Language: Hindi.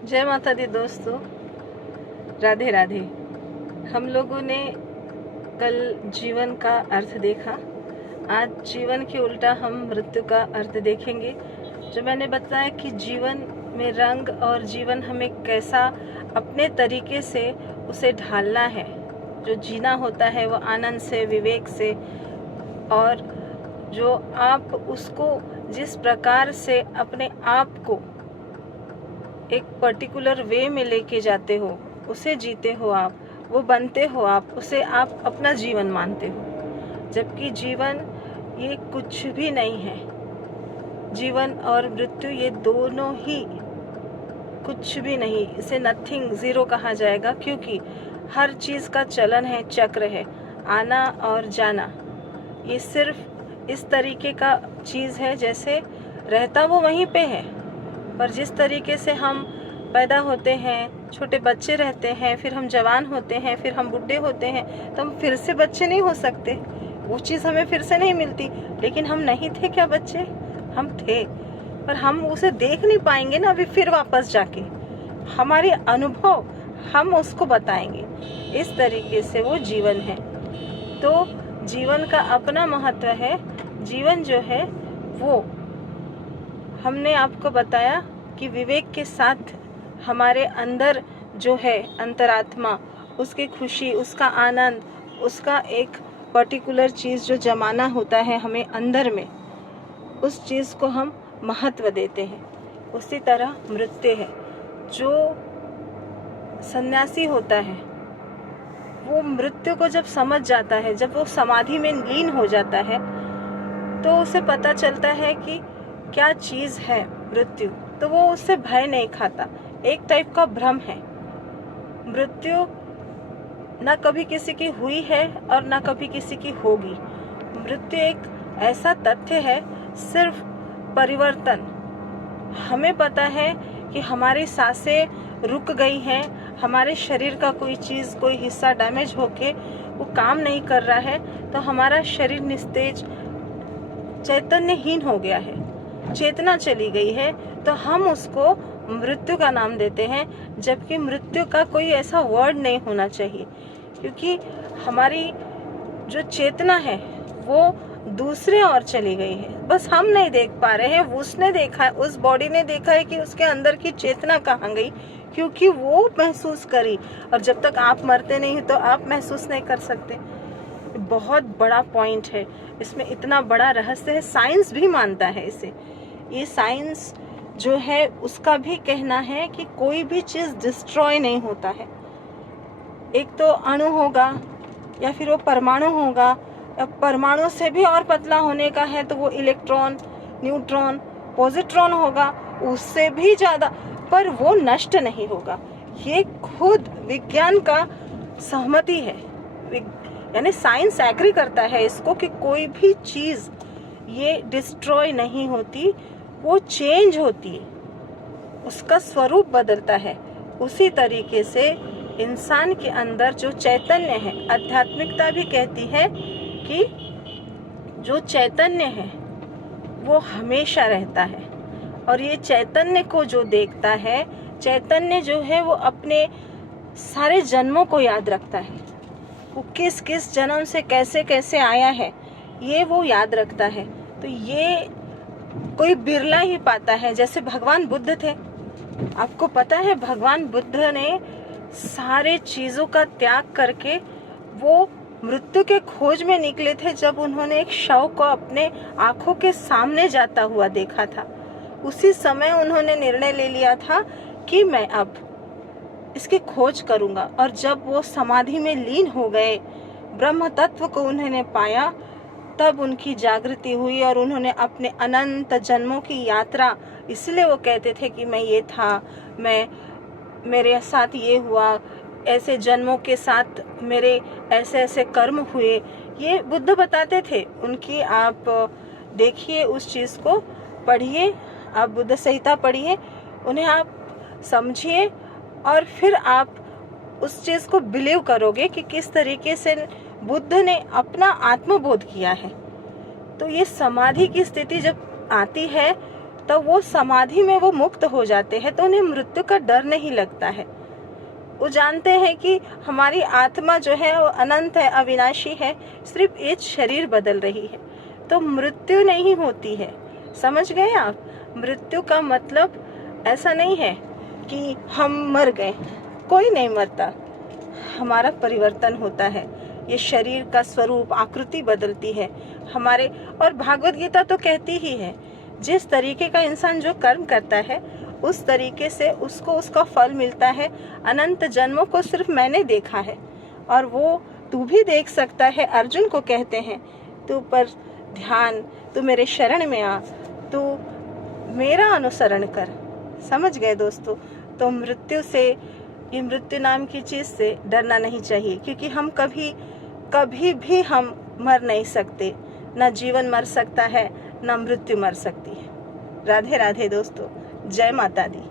जय माता दी दोस्तों, राधे राधे। हम लोगों ने कल जीवन का अर्थ देखा। आज जीवन के उल्टा हम मृत्यु का अर्थ देखेंगे। जो मैंने बताया कि जीवन में रंग और जीवन हमें कैसा अपने तरीके से उसे ढालना है। जो जीना होता है वो आनंद से, विवेक से, और जो आप उसको जिस प्रकार से अपने आप को एक पर्टिकुलर वे में लेके जाते हो, उसे जीते हो आप, वो बनते हो आप, उसे आप अपना जीवन मानते हो। जबकि जीवन ये कुछ भी नहीं है। जीवन और मृत्यु ये दोनों ही कुछ भी नहीं, इसे नथिंग, ज़ीरो कहा जाएगा, क्योंकि हर चीज़ का चलन है, चक्र है, आना और जाना। ये सिर्फ इस तरीके का चीज़ है जैसे रहता वो वहीं पे है, पर जिस तरीके से हम पैदा होते हैं, छोटे बच्चे रहते हैं, फिर हम जवान होते हैं, फिर हम बुढ़े होते हैं, तो हम फिर से बच्चे नहीं हो सकते। वो चीज़ हमें फिर से नहीं मिलती। लेकिन हम नहीं थे क्या बच्चे? हम थे, पर हम उसे देख नहीं पाएंगे ना अभी फिर वापस जाके। हमारे अनुभव हम उसको बताएंगे। इस तरीके से वो जीवन है। तो जीवन का अपना महत्व है। जीवन जो है वो हमने आपको बताया कि विवेक के साथ हमारे अंदर जो है अंतरात्मा, उसकी खुशी, उसका आनंद, उसका एक पर्टिकुलर चीज़ जो जमाना होता है हमें अंदर में, उस चीज़ को हम महत्व देते हैं। उसी तरह मृत्यु है। जो सन्यासी होता है वो मृत्यु को जब समझ जाता है, जब वो समाधि में लीन हो जाता है, तो उसे पता चलता है कि क्या चीज़ है मृत्यु। तो वो उससे भय नहीं खाता। एक टाइप का भ्रम है। मृत्यु ना कभी किसी की हुई है और ना कभी किसी की होगी। मृत्यु एक ऐसा तथ्य है, सिर्फ परिवर्तन। हमें पता है कि हमारी सांसें रुक गई हैं, हमारे शरीर का कोई चीज़, कोई हिस्सा डैमेज होके वो काम नहीं कर रहा है, तो हमारा शरीर निस्तेज, चैतन्यहीन हो गया है, चेतना चली गई है, तो हम उसको मृत्यु का नाम देते हैं। जबकि मृत्यु का कोई ऐसा वर्ड नहीं होना चाहिए, क्योंकि हमारी जो चेतना है वो दूसरे और चली गई है। बस हम नहीं देख पा रहे हैं, उसने देखा है, उस बॉडी ने देखा है कि उसके अंदर की चेतना कहाँ गई, क्योंकि वो महसूस करी। और जब तक आप मरते नहीं तो आप महसूस नहीं कर सकते। बहुत बड़ा पॉइंट है, इसमें इतना बड़ा रहस्य है। साइंस भी मानता है इसे। ये साइंस जो है उसका भी कहना है कि कोई भी चीज़ डिस्ट्रॉय नहीं होता है। एक तो अणु होगा या फिर वो परमाणु होगा, परमाणु से भी और पतला होने का है तो वो इलेक्ट्रॉन, न्यूट्रॉन, पॉजिट्रॉन होगा, उससे भी ज़्यादा, पर वो नष्ट नहीं होगा। ये खुद विज्ञान का सहमति है। यानी साइंस एग्री करता है इसको कि कोई भी चीज़ ये डिस्ट्रॉय नहीं होती, वो चेंज होती है, उसका स्वरूप बदलता है। उसी तरीके से इंसान के अंदर जो चैतन्य है, आध्यात्मिकता भी कहती है कि जो चैतन्य है वो हमेशा रहता है। और ये चैतन्य को जो देखता है, चैतन्य जो है वो अपने सारे जन्मों को याद रखता है। वो किस किस जन्म से कैसे कैसे आया है ये वो याद रखता है। तो ये कोई बिरला ही पाता है। जैसे भगवान बुद्ध थे, आपको पता है भगवान बुद्ध ने सारे चीज़ों का त्याग करके वो मृत्यु के खोज में निकले थे। जब उन्होंने एक शव को अपने आंखों के सामने जाता हुआ देखा था, उसी समय उन्होंने निर्णय ले लिया था कि मैं अब इसकी खोज करूंगा। और जब वो समाधि में लीन हो गए, ब्रह्म तत्व को उन्होंने पाया, तब उनकी जागृति हुई और उन्होंने अपने अनंत जन्मों की यात्रा, इसलिए वो कहते थे कि मैं ये था, मेरे साथ ये हुआ, ऐसे जन्मों के साथ मेरे ऐसे ऐसे कर्म हुए, ये बुद्ध बताते थे। उनकी आप देखिए, उस चीज़ को पढ़िए, आप बुद्ध संहिता पढ़िए, उन्हें आप समझिए, और फिर आप उस चीज़ को बिलीव करोगे कि किस तरीके से बुद्ध ने अपना आत्मबोध किया है। तो ये समाधि की स्थिति जब आती है तब वो समाधि में वो मुक्त हो जाते हैं, तो उन्हें मृत्यु का डर नहीं लगता है। वो जानते हैं कि हमारी आत्मा जो है वो अनंत है, अविनाशी है, सिर्फ एक शरीर बदल रही है, तो मृत्यु नहीं होती है। समझ गए आप? मृत्यु का मतलब ऐसा नहीं है कि हम मर गए, कोई नहीं मरता, हमारा परिवर्तन होता है। ये शरीर का स्वरूप, आकृति बदलती है हमारे। और भागवत गीता तो कहती ही है, जिस तरीके का इंसान जो कर्म करता है उस तरीके से उसको उसका फल मिलता है। अनंत जन्मों को सिर्फ मैंने देखा है और वो तू भी देख सकता है। अर्जुन को कहते हैं, तू पर ध्यान, तू मेरे शरण में आ, तू मेरा अनुसरण कर। समझ गए दोस्तों? तो मृत्यु से, ये मृत्यु नाम की चीज़ से डरना नहीं चाहिए, क्योंकि हम कभी भी हम मर नहीं सकते। ना जीवन मर सकता है, ना मृत्यु मर सकती है। राधे राधे दोस्तों, जय माता दी।